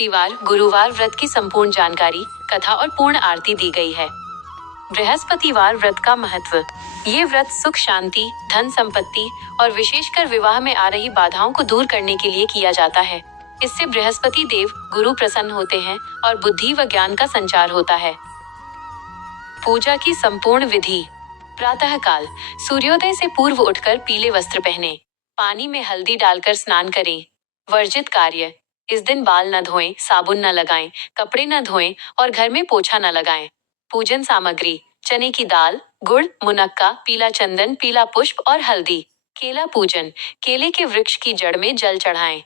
बृहस्पतिवार गुरुवार व्रत की संपूर्ण जानकारी, कथा और पूर्ण आरती दी गई है। बृहस्पतिवार व्रत का महत्व। ये व्रत सुख शांति, धन संपत्ति और विशेषकर विवाह में आ रही बाधाओं को दूर करने के लिए किया जाता है। इससे बृहस्पति देव गुरु प्रसन्न होते हैं और बुद्धि व ज्ञान का संचार होता है। पूजा की संपूर्ण विधि। प्रातः काल सूर्योदय से पूर्व उठकर पीले वस्त्र पहने, पानी में हल्दी डालकर स्नान करें। वर्जित कार्य। इस दिन बाल न धोएं, साबुन न लगाएं, कपड़े न धोएं और घर में पोछा न लगाएं। पूजन सामग्री: चने की दाल, गुड़, मुनक्का, पीला चंदन, पीला पुष्प और हल्दी। केला पूजन: केले के वृक्ष की जड़ में जल चढ़ाएं।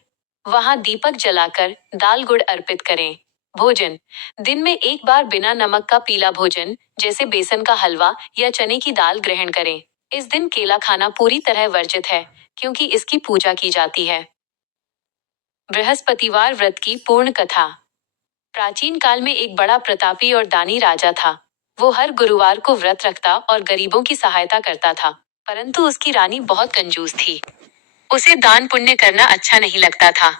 वहां दीपक जलाकर दाल गुड़ अर्पित करें। भोजन: दिन में एक बार बिना नमक का पीला भोजन जैसे बेसन का हलवा या चने की दाल ग्रहण करें। इस दिन केला खाना पूरी तरह वर्जित है, क्योंकि इसकी पूजा की जाती है। बृहस्पतिवार व्रत की पूर्ण कथा। प्राचीन काल में एक बड़ा प्रतापी और दानी राजा था। वो हर गुरुवार को व्रत रखता और गरीबों की सहायता करता था, परंतु उसकी रानी बहुत कंजूस थी। उसे दान पुण्य करना अच्छा नहीं लगता था।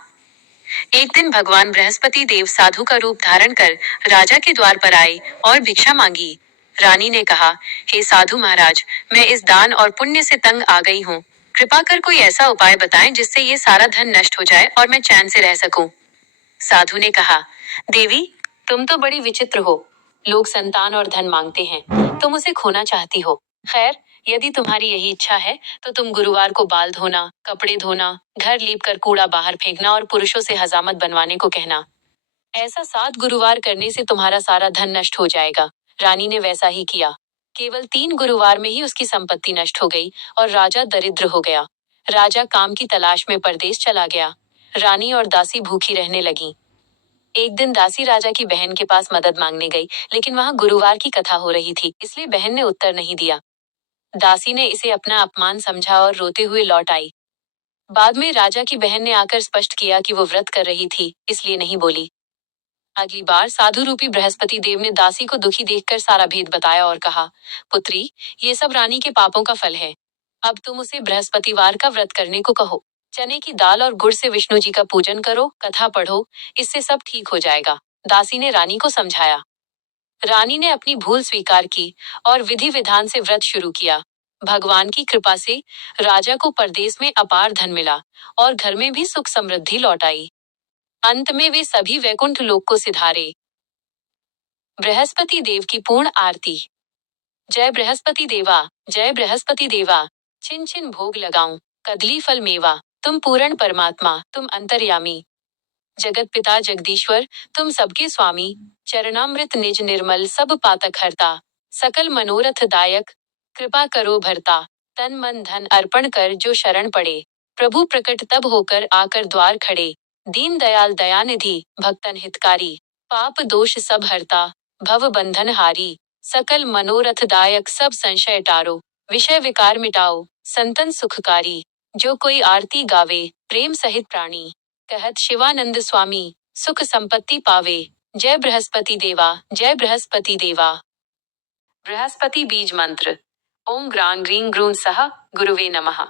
एक दिन भगवान बृहस्पति देव साधु का रूप धारण कर राजा के द्वार पर आए और भिक्षा मांगी। रानी ने कहा, हे साधु महाराज, मैं इस दान और पुण्य से तंग आ गई हूँ। कृपा कर कोई ऐसा उपाय बताएं जिससे ये सारा धन नष्ट हो जाए और मैं चैन से रह सकूं। साधु ने कहा, देवी, तुम तो बड़ी विचित्र हो। लोग संतान और धन मांगते हैं, तुम उसे खोना चाहती हो। खैर, यदि तुम्हारी यही इच्छा है तो तुम गुरुवार को बाल धोना, कपड़े धोना, घर लीप कर कूड़ा बाहर फेंकना और पुरुषों से हजामत बनवाने को कहना। ऐसा 7 गुरुवार करने से तुम्हारा सारा धन नष्ट हो जाएगा। रानी ने वैसा ही किया। केवल 3 गुरुवार में ही उसकी संपत्ति नष्ट हो गई और राजा दरिद्र हो गया। राजा काम की तलाश में परदेश चला गया। रानी और दासी भूखी रहने लगी। एक दिन दासी राजा की बहन के पास मदद मांगने गई, लेकिन वहां गुरुवार की कथा हो रही थी, इसलिए बहन ने उत्तर नहीं दिया। दासी ने इसे अपना अपमान समझा और रोते हुए लौट आई। बाद में राजा की बहन ने आकर स्पष्ट किया कि वो व्रत कर रही थी, इसलिए नहीं बोली। अगली बार साधु रूपी बृहस्पति देव ने दासी को दुखी देखकर सारा भेद बताया और कहा, पुत्री, ये सब रानी के पापों का फल है। अब तुम उसे बृहस्पतिवार का व्रत करने को कहो। चने की दाल और गुड़ से विष्णु जी का पूजन करो, कथा पढ़ो, इससे सब ठीक हो जाएगा। दासी ने रानी को समझाया। रानी ने अपनी भूल स्वीकार की और विधि विधान से व्रत शुरू किया। भगवान की कृपा से राजा को परदेश में अपार धन मिला और घर में भी सुख समृद्धि लौट आई। अंत में वे सभी वैकुंठ लोक को सिधारे। बृहस्पति देव की पूर्ण आरती। जय बृहस्पति देवा, जय बृहस्पति देवा। छिन छिन भोग लगाऊं, कदली फल मेवा। तुम पूर्ण परमात्मा, तुम अंतर्यामी। जगत पिता जगदीश्वर, तुम सबके स्वामी। चरणामृत निज निर्मल सब पातक हरता। सकल मनोरथ दायक, कृपा करो भरता। तन मन धन अर्पण कर जो शरण पड़े, प्रभु प्रकट तब होकर आकर द्वार खड़े। दीन दयाल दयानिधि, भक्तन हितकारी। पाप दोष सब हरता, भव बंधन हारी। सकल मनोरथ दायक सब संशय टारो। विषय विकार मिटाओ, संतन सुखकारी। जो कोई आरती गावे, प्रेम सहित प्राणी। कहत शिवानंद स्वामी, सुख संपत्ति पावे। जय बृहस्पति देवा, जय बृहस्पति देवा। बृहस्पति बीज मंत्र। ओम ग्रां ग्रीं ग्रूं सः गुरुवे नमः।